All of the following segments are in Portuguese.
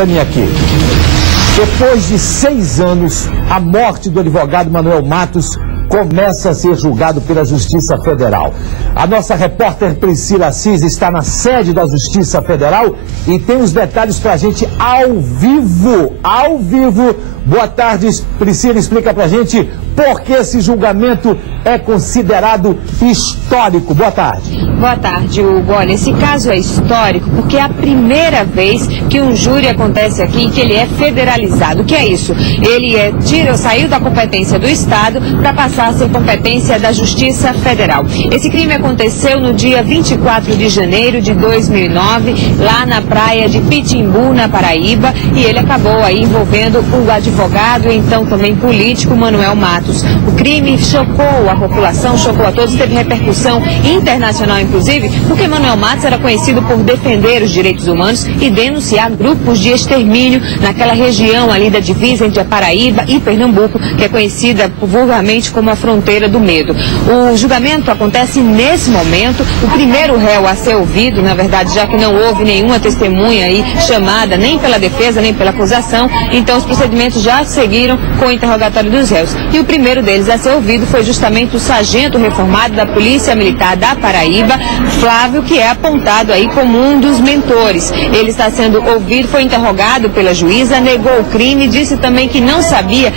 para mim aqui. Depois de 6 anos, a morte do advogado Manuel Matos começa a ser julgado pela Justiça Federal. A nossa repórter Priscila Assis está na sede da Justiça Federal e tem os detalhes para a gente ao vivo. Ao vivo. Boa tarde, Priscila, explica para a gente por que esse julgamento é considerado histórico. Boa tarde. Boa tarde, Hugo. Olha, esse caso é histórico porque é a primeira vez que um júri acontece aqui e que ele é federalizado. O que é isso? Ele saiu da competência do Estado para passar a ser competência da Justiça Federal. Esse crime aconteceu no dia 24 de janeiro de 2009, lá na praia de Pitimbu, na Paraíba, e ele acabou aí envolvendo o advogado e então também político Manuel Matos. O crime chocou a população, chocou a todos, teve repercussão internacional, inclusive, porque Manuel Matos era conhecido por defender os direitos humanos e denunciar grupos de extermínio naquela região ali da divisa entre a Paraíba e Pernambuco, que é conhecida vulgarmente como a fronteira do medo. O julgamento acontece nesse momento. O primeiro réu a ser ouvido, na verdade, já que não houve nenhuma testemunha aí chamada, nem pela defesa, nem pela acusação, então os procedimentos já seguiram com o interrogatório dos réus. E o primeiro deles a ser ouvido foi justamente o sargento reformado da Polícia Militar da Paraíba, Flávio, que é apontado aí como um dos mentores. Ele está sendo ouvido, foi interrogado pela juíza, negou o crime, disse também que não sabia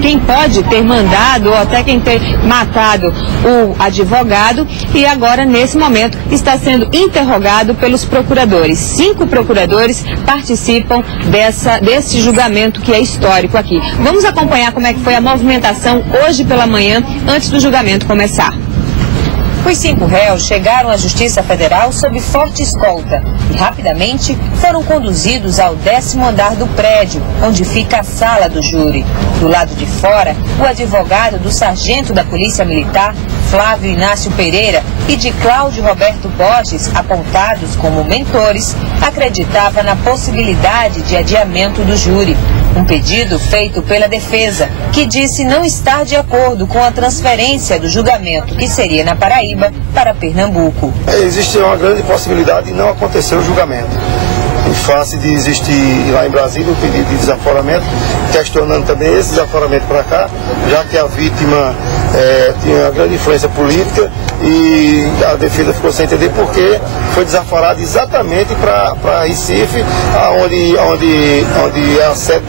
quem pode ter mandado ou até quem ter matado o advogado, e agora, nesse momento, está sendo interrogado pelos procuradores. 5 procuradores participam desse julgamento que é histórico aqui. Vamos acompanhar como é que foi a movimentação hoje pela manhã, antes do julgamento começar. Os 5 réus chegaram à Justiça Federal sob forte escolta e rapidamente foram conduzidos ao 10º andar do prédio, onde fica a sala do júri. Do lado de fora, o advogado do sargento da Polícia Militar, Flávio Inácio Pereira, e de Cláudio Roberto Borges, apontados como mentores, acreditava na possibilidade de adiamento do júri. Um pedido feito pela defesa, que disse não estar de acordo com a transferência do julgamento, que seria na Paraíba, para Pernambuco. Existe uma grande possibilidade de não acontecer o julgamento. Em face de existir lá em Brasília um pedido de desaforamento, questionando também esse desaforamento para cá, já que a vítima tinha grande influência política e a defesa ficou sem entender porque foi desaforado exatamente para Recife, onde é a sede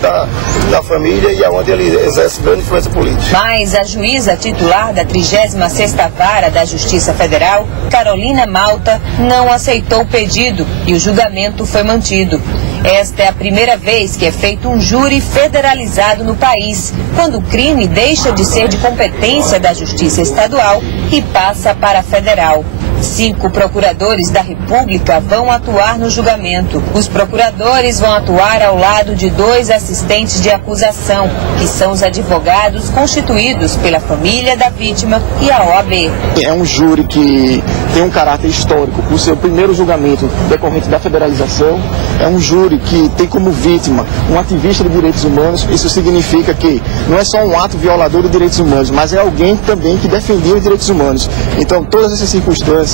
da família e onde ele exerce grande influência política. Mas a juíza titular da 36ª Vara da Justiça Federal, Carolina Malta, não aceitou o pedido e o julgamento foi mantido. Esta é a primeira vez que é feito um júri federalizado no país, quando o crime deixa de ser de competência da Justiça Estadual e passa para a federal. 5 procuradores da República vão atuar no julgamento. Os procuradores vão atuar ao lado de 2 assistentes de acusação, que são os advogados constituídos pela família da vítima e a OAB. É um júri que tem um caráter histórico, por ser o primeiro julgamento decorrente da federalização. É um júri que tem como vítima um ativista de direitos humanos. Isso significa que não é só um ato violador de direitos humanos, mas é alguém também que defendia os direitos humanos. Então, todas essas circunstâncias,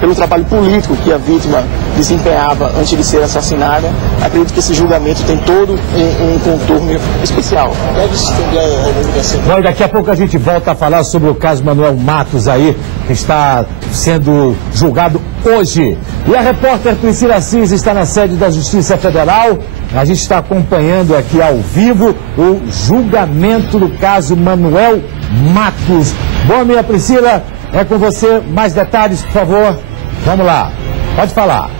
pelo trabalho político que a vítima desempenhava antes de ser assassinada, acredito que esse julgamento tem todo um contorno especial. Deve se estender ao longo da semana. Bom, daqui a pouco a gente volta a falar sobre o caso Manuel Matos aí, que está sendo julgado hoje. E a repórter Priscila Assis está na sede da Justiça Federal. A gente está acompanhando aqui ao vivo o julgamento do caso Manuel Matos. Bom, minha Priscila, é com você. Mais detalhes, por favor. Vamos lá. Pode falar.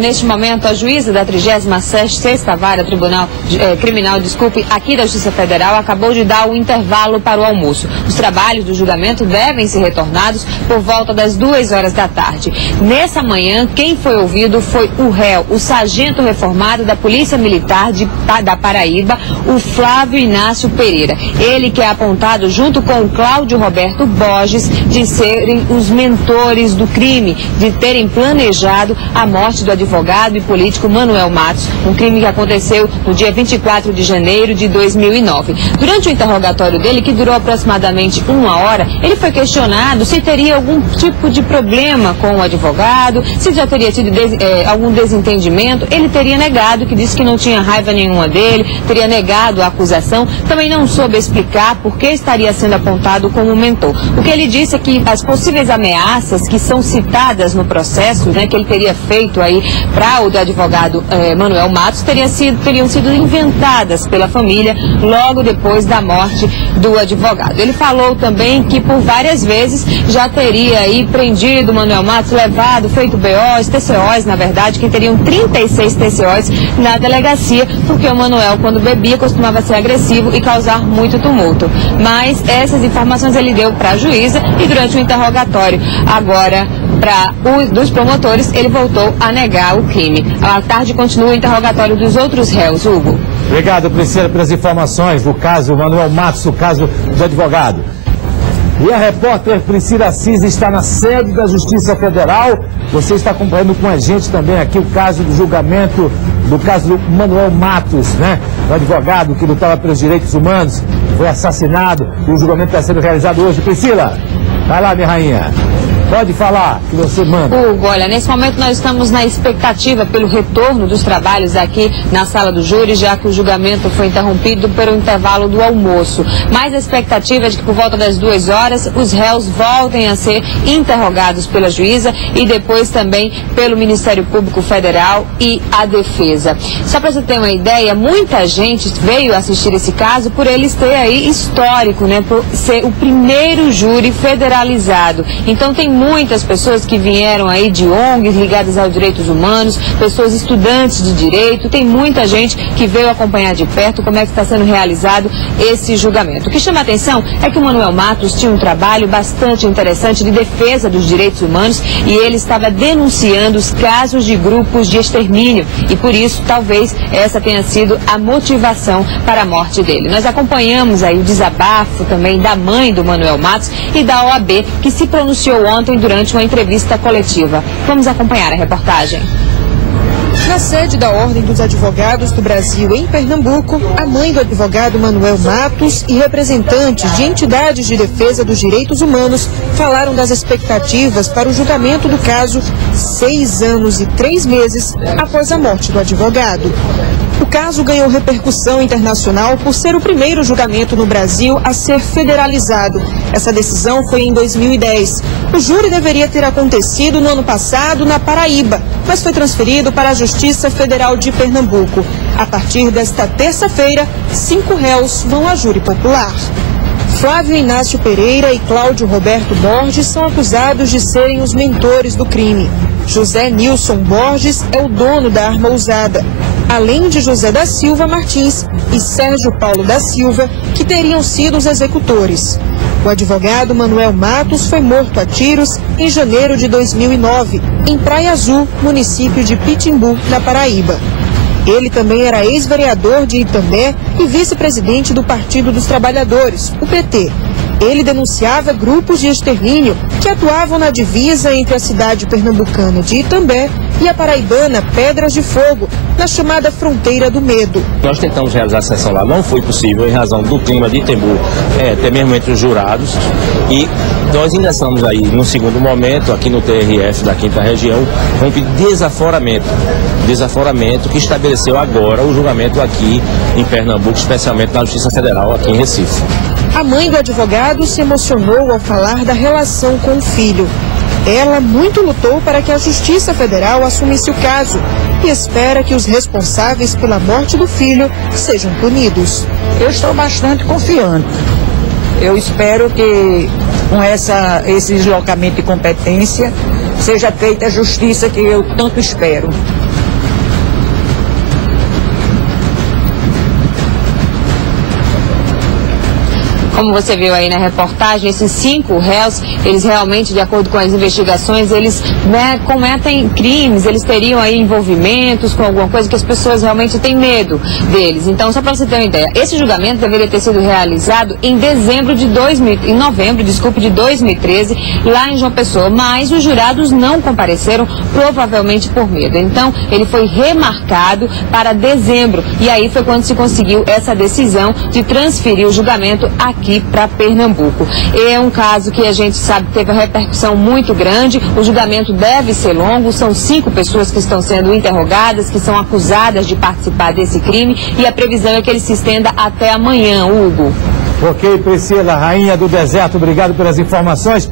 Neste momento, a juíza da 36ª Vara Criminal, aqui da Justiça Federal, acabou de dar o intervalo para o almoço. Os trabalhos do julgamento devem ser retornados por volta das 2 horas da tarde. Nessa manhã, quem foi ouvido foi o réu, o sargento reformado da Polícia Militar da Paraíba, o Flávio Inácio Pereira. Ele que é apontado junto com o Cláudio Roberto Borges de serem os mentores do crime, de terem planejado a morte morte do advogado e político Manuel Matos, um crime que aconteceu no dia 24 de janeiro de 2009. Durante o interrogatório dele, que durou aproximadamente 1 hora, ele foi questionado se teria algum tipo de problema com o advogado, se já teria tido algum desentendimento. Ele teria negado, que disse que não tinha raiva nenhuma dele, teria negado a acusação, também não soube explicar por que estaria sendo apontado como mentor. O que ele disse é que as possíveis ameaças que são citadas no processo, né, que ele teria feito aí para o do advogado Manuel Matos, teriam sido inventadas pela família logo depois da morte do advogado. Ele falou também que por várias vezes já teria aí prendido Manuel Matos, levado, feito BOs, TCOs, na verdade, que teriam 36 TCOs na delegacia, porque o Manuel, quando bebia, costumava ser agressivo e causar muito tumulto. Mas essas informações ele deu para a juíza e durante o interrogatório, agora, dos promotores, ele voltou a negar o crime. À tarde continua o interrogatório dos outros réus, Hugo. Obrigado, Priscila, pelas informações do caso Manuel Matos, o caso do advogado. E a repórter Priscila Assis está na sede da Justiça Federal. Você está acompanhando com a gente também aqui o caso do julgamento do caso do Manuel Matos, né? O advogado que lutava pelos direitos humanos, foi assassinado e o julgamento está sendo realizado hoje. Priscila, vai lá, minha rainha. Pode falar, que você manda. Hugo, olha, nesse momento nós estamos na expectativa pelo retorno dos trabalhos aqui na sala do júri, já que o julgamento foi interrompido pelo intervalo do almoço. Mas a expectativa é de que por volta das 2 horas os réus voltem a ser interrogados pela juíza e depois também pelo Ministério Público Federal e a defesa. Só para você ter uma ideia, muita gente veio assistir esse caso por eles ter aí histórico, né? Por ser o primeiro júri federalizado. Então tem muitas pessoas que vieram aí de ONGs ligadas aos direitos humanos, pessoas estudantes de direito, tem muita gente que veio acompanhar de perto como é que está sendo realizado esse julgamento. O que chama a atenção é que o Manuel Matos tinha um trabalho bastante interessante de defesa dos direitos humanos e ele estava denunciando os casos de grupos de extermínio e por isso talvez essa tenha sido a motivação para a morte dele. Nós acompanhamos aí o desabafo também da mãe do Manuel Matos e da OAB, que se pronunciou ontem durante uma entrevista coletiva. Vamos acompanhar a reportagem. Na sede da Ordem dos Advogados do Brasil, em Pernambuco, a mãe do advogado Manuel Matos e representantes de entidades de defesa dos direitos humanos falaram das expectativas para o julgamento do caso 6 anos e 3 meses após a morte do advogado. O caso ganhou repercussão internacional por ser o primeiro julgamento no Brasil a ser federalizado. Essa decisão foi em 2010. O júri deveria ter acontecido no ano passado na Paraíba, mas foi transferido para a Justiça Federal de Pernambuco. A partir desta terça-feira, 5 réus vão a júri popular. Flávio Inácio Pereira e Cláudio Roberto Borges são acusados de serem os mentores do crime. José Nilson Borges é o dono da arma usada, além de José da Silva Martins e Sérgio Paulo da Silva, que teriam sido os executores. O advogado Manuel Matos foi morto a tiros em janeiro de 2009, em Praia Azul, município de Pitimbu, na Paraíba. Ele também era ex-vereador de Itambé e vice-presidente do Partido dos Trabalhadores, o PT. Ele denunciava grupos de extermínio que atuavam na divisa entre a cidade pernambucana de Itambé e a paraibana Pedras de Fogo, na chamada Fronteira do Medo. Nós tentamos realizar a sessão lá, não foi possível em razão do clima de temor, até mesmo entre os jurados, e nós ingressamos aí no segundo momento, aqui no TRF da 5ª Região, com um pedido de desaforamento que estabeleceu agora o julgamento aqui em Pernambuco, especialmente na Justiça Federal aqui em Recife. A mãe do advogado se emocionou ao falar da relação com o filho. Ela muito lutou para que a Justiça Federal assumisse o caso e espera que os responsáveis pela morte do filho sejam punidos. Eu estou bastante confiante. Eu espero que com esse deslocamento de competência seja feita a justiça que eu tanto espero. Como você viu aí na reportagem, esses 5 réus, eles realmente, de acordo com as investigações, eles cometem crimes, eles teriam aí envolvimentos com alguma coisa que as pessoas realmente têm medo deles. Então, só para você ter uma ideia, esse julgamento deveria ter sido realizado em novembro de 2013, lá em João Pessoa, mas os jurados não compareceram, provavelmente por medo. Então, ele foi remarcado para dezembro, e aí foi quando se conseguiu essa decisão de transferir o julgamento aqui para Pernambuco. É um caso que a gente sabe que teve uma repercussão muito grande, o julgamento deve ser longo, são 5 pessoas que estão sendo interrogadas, que são acusadas de participar desse crime, e a previsão é que ele se estenda até amanhã, Hugo. Ok, Priscila, rainha do deserto, obrigado pelas informações.